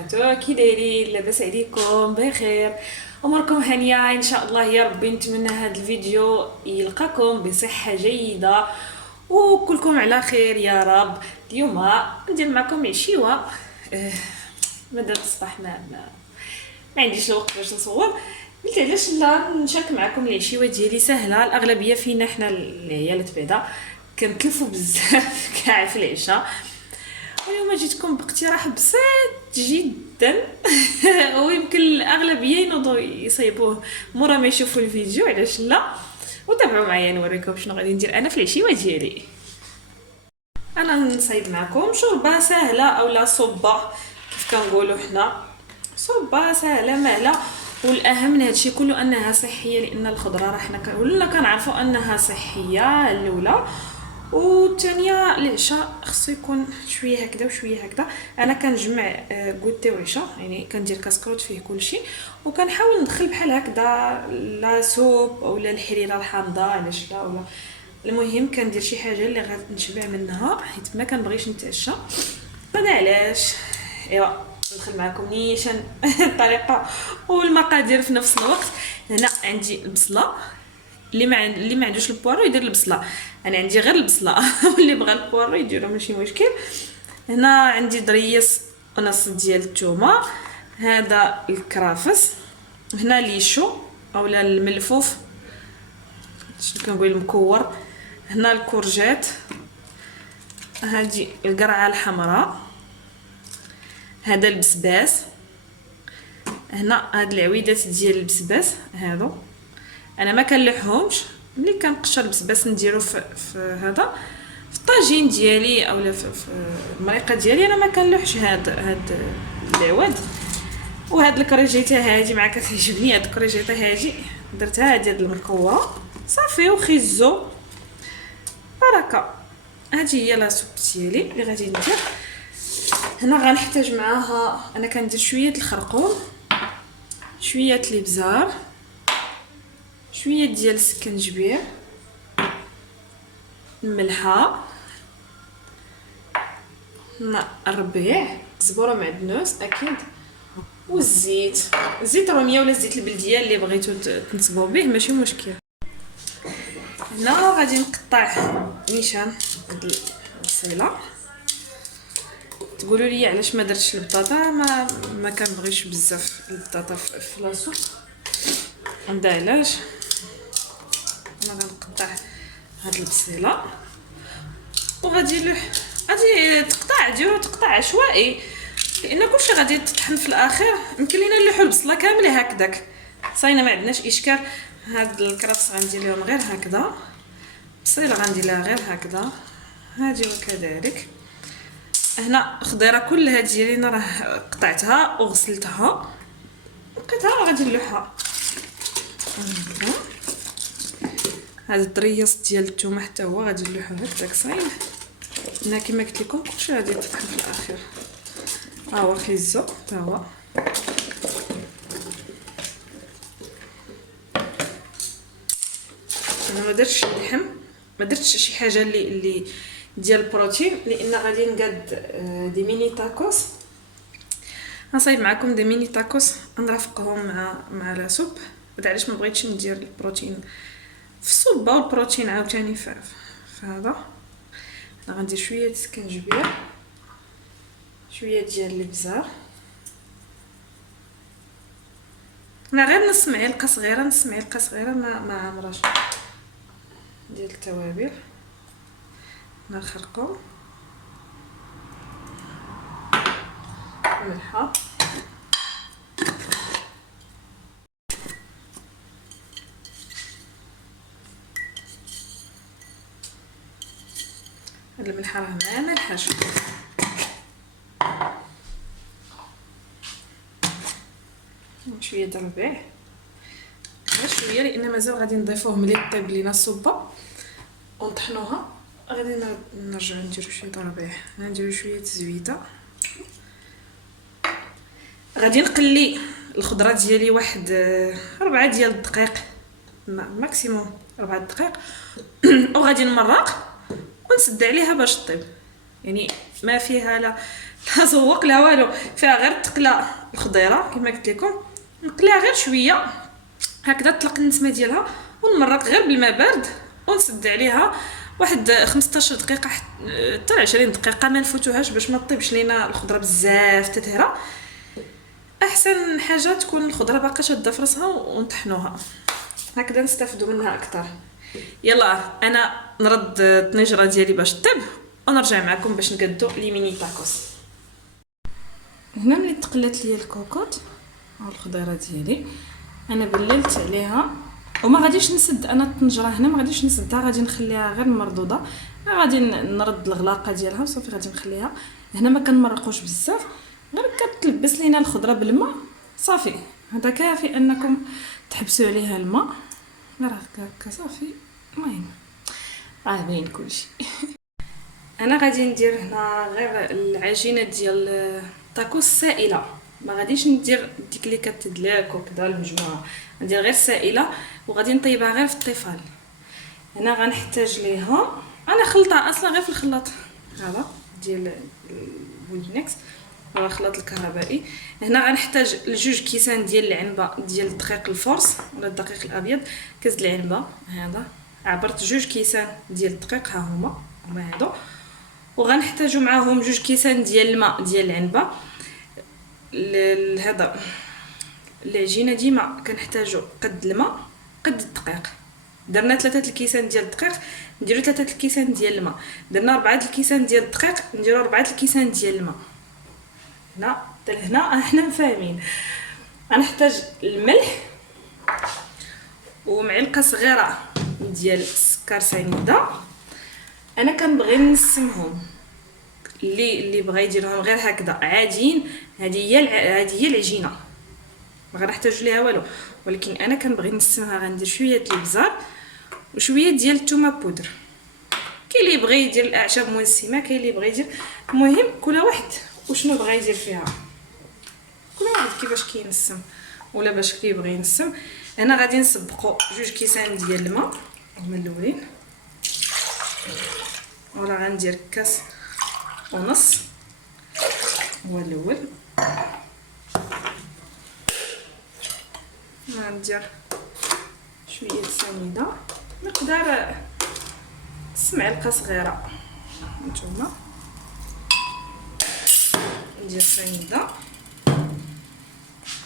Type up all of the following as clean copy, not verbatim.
وبركاته. كي دايرين؟ لاباس عليكم؟ بخير؟ اموركم هانيه ان شاء الله يا ربي. نتمنى هذا الفيديو يلقاكم بصحه جيده وكلكم على خير يا رب. اليوم ندير معكم عشيوه. ما درت الصباح، ما عنديش الوقت باش نصور. قلت علاش لا نشارك معكم العشيوه ديالي سهله. الاغلبيه فينا حنا العيالات بعدا كنتلفوا بزاف كاع في العشاء. اليوم جيتكم باقتراح بسيط جدا ويمكن الاغلبيه ينوضوا يصيبوه مورا ما يشوفوا الفيديو، علاش لا؟ وتابعوا معايا نوريكم شنو غادي ندير انا في العشيوه ديالي. انا نصايب معكم شوربه سهله اولا صبه كيف كنقولوا حنا، صبه سهله مهله. والاهم من هادشي كله انها صحيه، لان الخضره راه حنا كلنا كنعرفوا انها صحيه الاولى. والثانيه العشاء خصو يكون شويه هكذا وشويه هكذا. انا كنجمع كوتي وعشاء، يعني كندير كاسكروت فيه كلشي وكنحاول ندخل بحال هكذا لا سوب اولا الحريره الحامضه، علاش لا؟ ولا المهم كندير شي حاجه اللي غنشبع منها حيت ما كنبغيش نتعشى. هذا علاش ايوا ندخل معكم نيشان الطريقه والمقادير في نفس الوقت. هنا عندي البصله، اللي ما عندوش البوارو يدير البصله، انا عندي غير البصله واللي بغى البوارو يديرو ماشي مشكل. هنا عندي دريس ونص ديال الثومه، هذا الكرافس، هنا ليشو اولا الملفوف شنو كنقول المكور، هنا الكورجيت، هذه القرعه الحمراء، هذا البسباس، هنا هاد العويدات ديال البسباس هادو انا ما كنلوحهمش، ملي كنقشر البسباس نديرو في هذا في الطاجين ديالي اولا في المريقه ديالي. انا ما كنلوحش هاد العواد. وهاد الكريجيته هادي معاك كتعجبني، هاد الكريجيته هادي درتها هادي المكوره صافي وخيزو بركه. هادي هي لاصوب ديالي اللي غادي ندير. هنا غنحتاج معاها، انا كندير شويه الخرقوم، شويه الابزار، شويه ديال السكنجبير، الملحه، الربيع، زبوره معدنوس اكيد، والزيت، زيت روميه ولا زيت البلديه اللي بغيتو تنصبوا به ماشي مشكل. هنا غادي نقطع نيشان هاد البصيله. تقولوا لي علاش ما درتش البطاطا؟ ما كنبغيش بزاف البطاطا في لاصوب، هذا علاش انا غنقطع هاد البصيله وغادي غادي ديروا تقطع عشوائي، لان كلشي غادي تطحن في الاخر. يمكن لينا نلوحوا البصله كامله هكذاك صاينا ما عندناش اشكال. هاد الكرفس غندير لهم غير هكذا، البصيله غندير لها غير هكذا، هادي وكذلك. هنا خضيره كلها ديالي انا راه قطعتها وغسلتها بقيتها غادي نلوحها. هذا الدريس ديال الثومه حتى هو غادي نلوحو هكذاك صايب. هنا كما قلت لكم كلشي غادي يطحن في الاخر. ها هو خيزو حتى هو. انا ما درتش اللحم، ما درتش شي حاجه اللي ديال البروتين، لان غادي نقاد دي ميني تاكوس. غنصايب معكم دي ميني تاكوس نرافقهم مع لاصوب. هذا علاش ما بغيتش ندير البروتين في الصوبه والبروتين عاوتاني في هذا. انا غندير شويه سكنجبير، شويه ديال الابزار، انا غير نص معلقه صغيره، نص معلقه صغيره ما عامراش ديال التوابل. هنا الخرقوم، الملحه، هاد الملحه راه ما مالحاش، شويه د الربيع غير شويه لان مازال غادي نضيفوه ملي طيب لينا الصوبه ونطحنوها. غادي نرجعو نديرو شويه د الربيع، نديرو شويه زويته. غادي نقلي الخضره ديالي واحد 4 ديال الدقائق ماكسيموم 4 دقائق وغادي نمرق ونسد عليها باش طيب، يعني ما فيها لا لا زوق لا والو، فيها غير تقلى الخضيره كما قلت لكم، نقليها غير شويه هكذا تطلق النسمه ديالها، ونمرق غير بالماء بارد، ونسد عليها واحد 15 دقيقه حتى 20 دقيقه، ما نفوتوهاش باش ما طيبش لينا الخضره بزاف تتهرى. احسن حاجه تكون الخضره باقا شاده في راسها ونطحنوها هكذا نستافدوا منها اكثر. يلا انا نرد الطنجره ديالي باش طيب، ونرجع معكم باش نقادو لي ميني تاكوس. هنا ملي تقلات ليا الكوكوط او الخضيره ديالي، انا بللت عليها وما غاديش نسد انا الطنجره هنا، ما غاديش نسدها، غادي نخليها غير مردوده، غادي نرد الغلاقه ديالها وصافي. غادي نخليها هنا ما كنمرقوش بزاف، غير كتلبس لينا الخضره بالماء صافي. هذا كافي انكم تحبسوا عليها الماء غير هكا صافي. المهم باين كلشي. انا غادي ندير هنا غير العجينه ديال الطاكوس سائله، ما غاديش ندير ديك اللي كتدلاك وكذا المجموعه، ندير غير سائله وغادي نطيبها غير في الطيفال. هنا غنحتاج ليها، انا خلطها اصلا غير في الخلاط هذا ديال البولينكس ولا الخلاط الكهربائي. هنا غنحتاج لجوج كيسان ديال العنبه ديال الدقيق الفورس ولا الدقيق الابيض، كاس العنبه هذا عبرت جوج كيسان ديال الدقيق، ها هما هادو. وغنحتاجوا معاهم جوج كيسان ديال الماء ديال العنبه. هذا العجينه ديما كنحتاجوا قد الماء قد الدقيق. درنا 3 الكيسان ديال الدقيق نديروا 3 الكيسان ديال الماء، درنا 4 الكيسان ديال الدقيق نديروا 4 الكيسان ديال الماء. هنا حتى هنا احنا مفاهمين. غنحتاج الملح ومعلقه صغيره ديال السكر سنيده. انا كنبغي نسمهم، اللي بغى يديرهم غير هكذا عاديين، هذه هي العجينه ما غنحتاج ليها والو، ولكن انا كنبغي نسمها. غندير شويه الابزار وشويه ديال الثومه بودر. كاين اللي يبغي يدير الاعشاب منسمه، كاين اللي يبغي يدير، المهم كل واحد وشنو بغى يدير فيها، كل واحد كيفاش كينسم ولا باش كيبغي ينسم. انا غادي نسبقوا جوج كيسان ديال الماء هما الاولين، ولا غندير كاس ونص هو الاول. غندير شويه سنيده مقدار معلقه صغيره، نتوما ندير سنيده.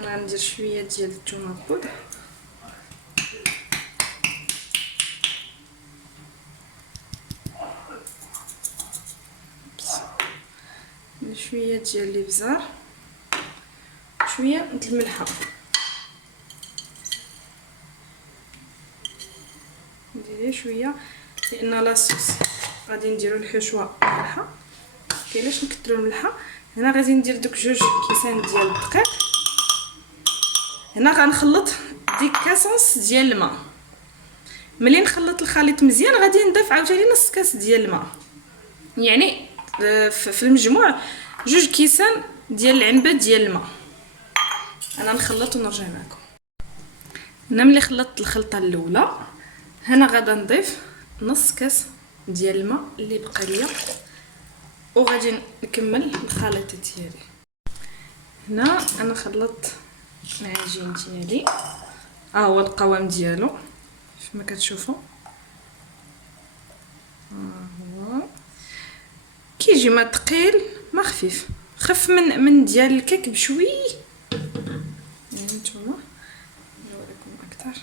غندير شويه ديال الثومه بودر شويه ديال الابزار، شويه د الملحه، ندير شويه لان لاصوص غادي نديرو الحشوه ملحه. كاينلاش نكثروا الملحه. هنا غادي ندير دوك جوج كيسان ديال الدقيق. هنا غنخلط ديك كاسونس ديال الماء. ملي نخلط الخليط مزيان غادي نضيف عاوتاني نص كاس ديال الماء، يعني في المجموع جوج كيسان ديال العنبه ديال الماء. انا نخلط ونرجع معكم. هنا ملي خلطت الخلطه الاولى، هنا غادا نضيف نص كاس ديال الماء اللي بقى ليا، وغادي نكمل الخليط ديالي. هنا انا خلطت العجين ديالي، هو القوام ديالو كما كتشوفوا، هو كيجي ما ثقيل ما خفيف، خف من ديال الكيك بشوي. يعني نتوما نوريكم اكثر.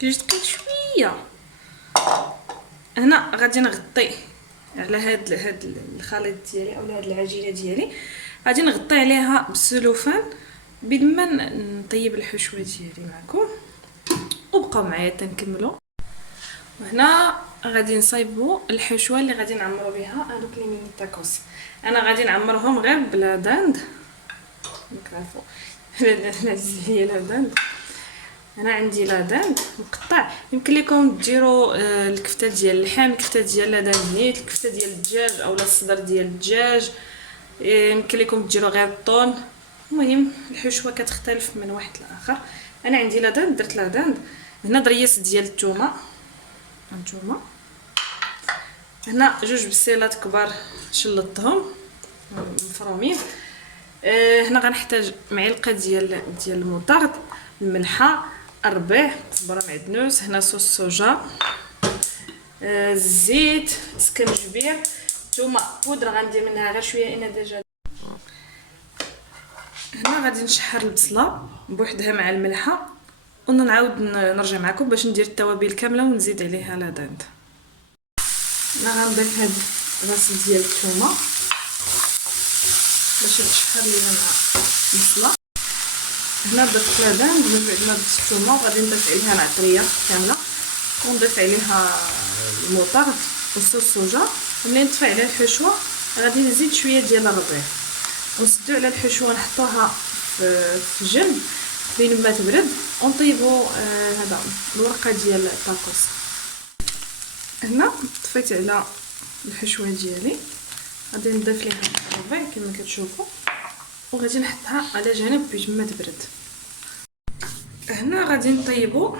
كيجي ثقيل شويه. هنا غادي نغطي على هاد الخليط ديالي اولا هاد العجينه ديالي، غادي نغطي عليها بالسلوفان بما نطيب الحشوه ديالي معكم، وبقاو معايا تنكملوا. وهنا غادي نصايبوا الحشوه اللي غادي نعمروا بها هذوك لي ميني تاكوس. انا غادي نعمرهم غير بلا داند، نكرفوا العزيز هي لا داند. انا عندي لا داند مقطع، يمكن لكم ديروا الكفته ديال اللحم، الكفته ديال لا داند نيت، الكفته ديال الدجاج اولا الصدر ديال الدجاج، يمكن لكم ديروا غير الطون. المهم الحشوه كتختلف من واحد لاخر. انا عندي لا داند، درت لا داند. هنا ضريس ديال الثومه هانتوما هنا جوج بسيلات كبار شلطتهم مفرومين. هنا غنحتاج معلقه ديال المطارد، الملحه، الربيع، كزبره معدنوس، هنا صوص صوجا، الزيت، سكنجبير، ثوم بودره غندير منها غير شويه انا ديجا. هنا غادي نشحر البصله بوحدها مع الملحه ونعاود نرجع معكم باش ندير التوابل كامله ونزيد عليها لا دانت. انا غنضيف هاد راس ديال الثومه باش تشحر لينا مع البصله. هنا ضفت لا دانت بعد ما ضفت الثومه وغادي نضيف عليها العطريه كامله ونضيف عليها المطارد والصوص صوجا. ملي نطفي عليها الحشوه غادي نزيد شويه ديال الربيع ونسدو على الحشوه نحطوها في جنب بين ما تبرد ونطيبوا هذا الورقه ديال الطاكوس. هنا طفيت على الحشوه ديالي غادي نضيف ليها الربيع كما كتشوفوا وغادي نحطها على جنب باش ما تبرد. هنا غادي نطيبوا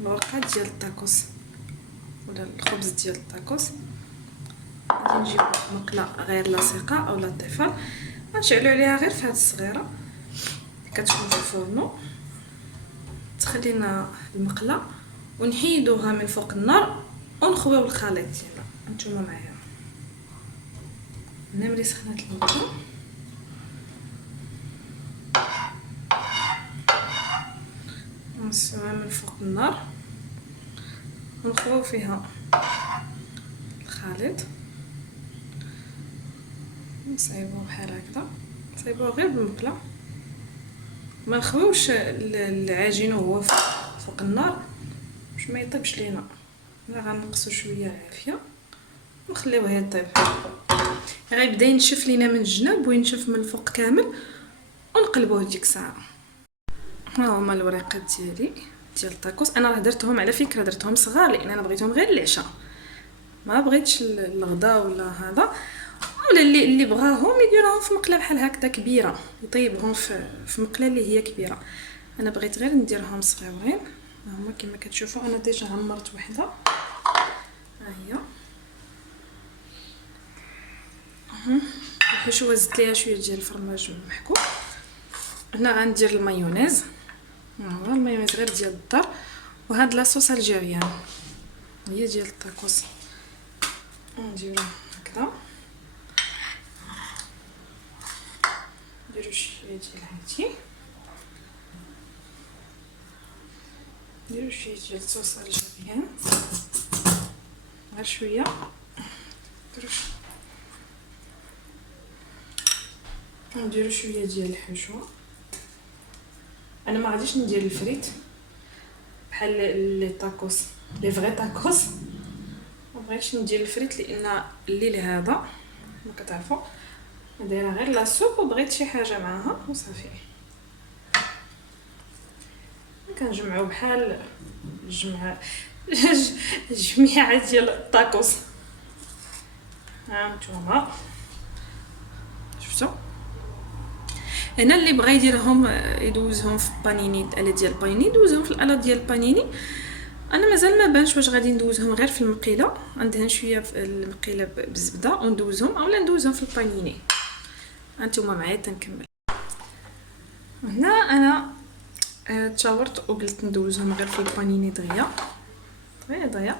الورقه ديال الطاكوس ولا الخبز ديال الطاكوس. غادي نجيب مقله غير لاصقه او لا طيفال غنشعلوا عليها غير في هاد الصغيره كتكون في الفرن. تخلينا المقله ونحيدوها من فوق النار ونخويو الخليط ديالنا. نتوما معايا هنا ملي سخنات المقله نسويها من فوق النار ونخويو فيها الخليط نصايبوه بحال هكذا. نصايبوه غير بالمقله ما نخويوش العجين وهو فوق النار باش ما يطيبش لينا. هنا غنقصوا شويه عافيه ونخليوه يطيب غيبدا ينشف لينا من الجناب وينشف من الفوق كامل ونقلبوه ديك الساعه. ها هما الوريقات ديالي ديال الطاكوس. انا راه درتهم على فكره درتهم صغار لان انا بغيتهم غير العشاء ما بغيتش الغدا ولا هذا، ولا اللي بغاهم يديروهم في مقله بحال هكذا كبيره يطيبهم في مقله اللي هي كبيره. انا بغيت غير نديرهم صغيورين. هما كما كتشوفوا انا ديجا عمرت وحده ها هي. الحشوه زدت ليها شويه ديال الفرماج محكوك. هنا غندير المايونيز، ها المايونيز غير ديال الدار، وهاد لاصوص الجيريان هي ديال الطاكوس نديرو هكذا. نديرو شويه ديال هادي، نديرو شويه ديال الصوص الجيريان غير شويه. نديرو شويه ديال الحشوه. انا ما غاديش ندير الفريت بحال لي طاكوس لي فغي طاكوس، ما بغيتش ندير الفريت لان الليل هذا ما كتعرفوا دايره غير لا سوب وبغيت شي حاجه معاها وصافي. كنجمعوا بحال جميعه ديال الطاكوس. ها نتوما شفتوا هنا اللي بغى يديرهم يدوزهم في بانيني الا ديال بانيني يدوزهم في الاله ديال بانيني. انا مازال ما بانش واش غادي ندوزهم غير في المقيله ندهن شويه في المقيله بالزبده وندوزهم اولا ندوزهم في البانيني. هانتوما معايا تنكمل. هنا انا تشاورت وقلت ندوزهم غير في البانيني دغيا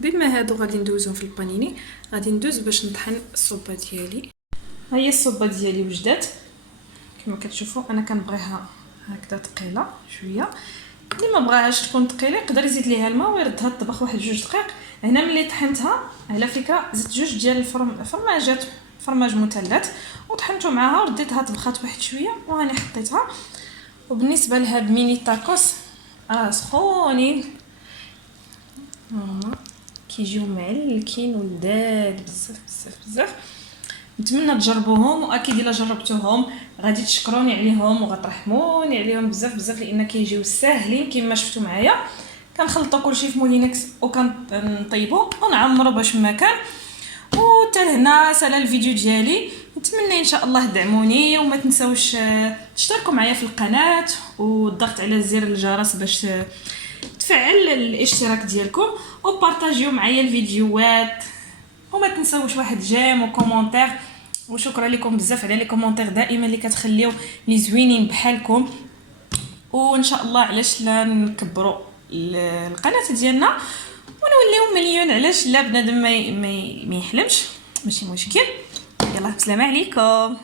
بما هادو غادي ندوزهم في البانيني. غادي ندوز باش نطحن الصوبه ديالي. ها هي الصوبه ديالي وجدات كما كتشوفوا. انا كنبغيها هكذا ثقيله شويه، اللي ما بغاهاش تكون ثقيله يقدر يزيد ليها الماء ويردها الطبخ واحد 2 دقائق. هنا ملي طحنتها على فكره زدت 2 ديال الفرماجات فرماج مثلث وطحنته معاها ورديتها طبخات واحد شويه وهاني حطيتها. وبالنسبه لهاد ميني تاكوس سخونين كيجيو معلكين ولذاذ بزاف. نتمنى تجربوهم واكيد الا جربتوهم غادي تشكروني عليهم وغترحموني عليهم بزاف لان كيجيو ساهلين كما شفتوا معايا. كنخلطوا كلشي في مولينكس وكنطيبوا ونعمروا باش ما كان. وحتى لهنا سالا الفيديو ديالي. نتمنى ان شاء الله تدعموني وما تنساوش تشتركوا معايا في القناه والضغط على زر الجرس باش تفعل الاشتراك ديالكم وبارطاجيو معايا الفيديوهات، وما تنساوش واحد جيم وكومونتير. وشكرا لكم بزاف على لي كومونتير دائما اللي كتخليو لي زوينين بحالكم. وان شاء الله علاش لا نكبروا القناه ديالنا ونوليو مليون، علاش لا بنادم ما يحلمش، ماشي مشكل. يلا السلام عليكم.